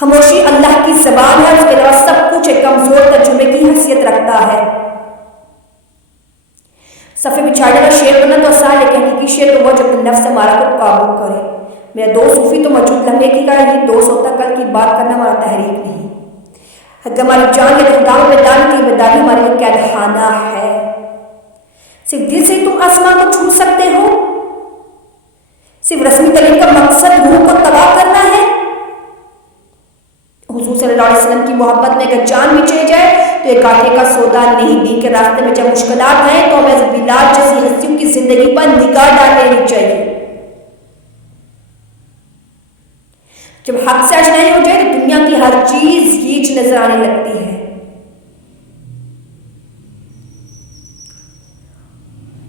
خاموشی اللہ کی زبان ہے، اس کے علاوہ سب کچھ ایک کمزور ترجمے کی حیثیت رکھتا ہے۔ صفے بچھانے کا شعر بننا تو آسان، لیکن حقیقی شعر تو وہ جو اپنے نفس ہمارا کو قابو کرے۔ میرا دوست صوفی تو موجود لمحے کی کا ہی دوست ہوتا، کل کی بات کرنا ہمارا تحریک نہیں۔ اگر ہماری جان کے خدا میں بیداری کی بیداری ہمارے لیے قید خانہ ہے۔ صرف دل سے تم آسمان کو چھو سکتے ہو؟ صرف رسمی تعلیم کا مقصد روح کو تباہ کرنا ہے؟ حضور صلی اللہ علیہ وسلم کی محبت میں اگر جان بھی چلی جائے تو یہ گاٹے کا سودا نہیں۔ دین کے راستے میں جب مشکلات ہیں تو ہمیں بلال جیسی ہستیوں کی زندگی پر نگاہ ڈال لینی چاہیے۔ جب حق سے آشنائی ہو جائے تو دنیا کی ہر چیز ہیچ نظر آنے لگتی ہے۔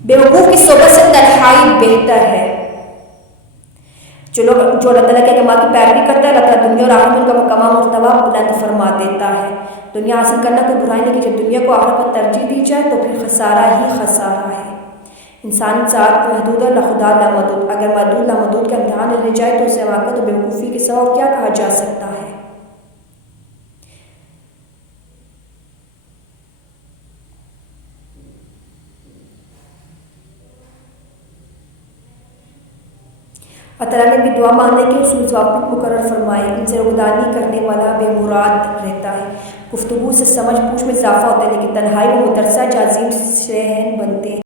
بے وقوف کی صحبت سے تنہائی بہتر ہے۔ جو اللہ تعالیٰ کے احکامات کی پیروی کرتا ہے، اللہ تعالیٰ دنیا اور آخرت میں ان کا مقام مرتبہ بلند فرما دیتا ہے۔ دنیا حاصل کرنا کوئی برائی نہیں، کہ جب دنیا کو آخرت پر ترجیح دی جائے تو پھر خسارہ ہی خسارہ ہے۔ انسانی ذات محدود ہے، خدا لامحدود۔ اگر محدود لامحدود کا امتحان لے جائے تو اسے حماقت و بے وقوفی کے سوا کیا کہا جا سکتا ہے؟ اللہ تعالیٰ نے بھی دعا مانگنے کے اصول ضوابط مقرر فرمائے، ان سے روگردانی کرنے والا بے مراد رہتا ہے۔ گفتگو سے سمجھ بوجھ میں اضافہ ہوتا ہے، لیکن تنہائی و مدرسہ عظیم شہن بنتے ہیں۔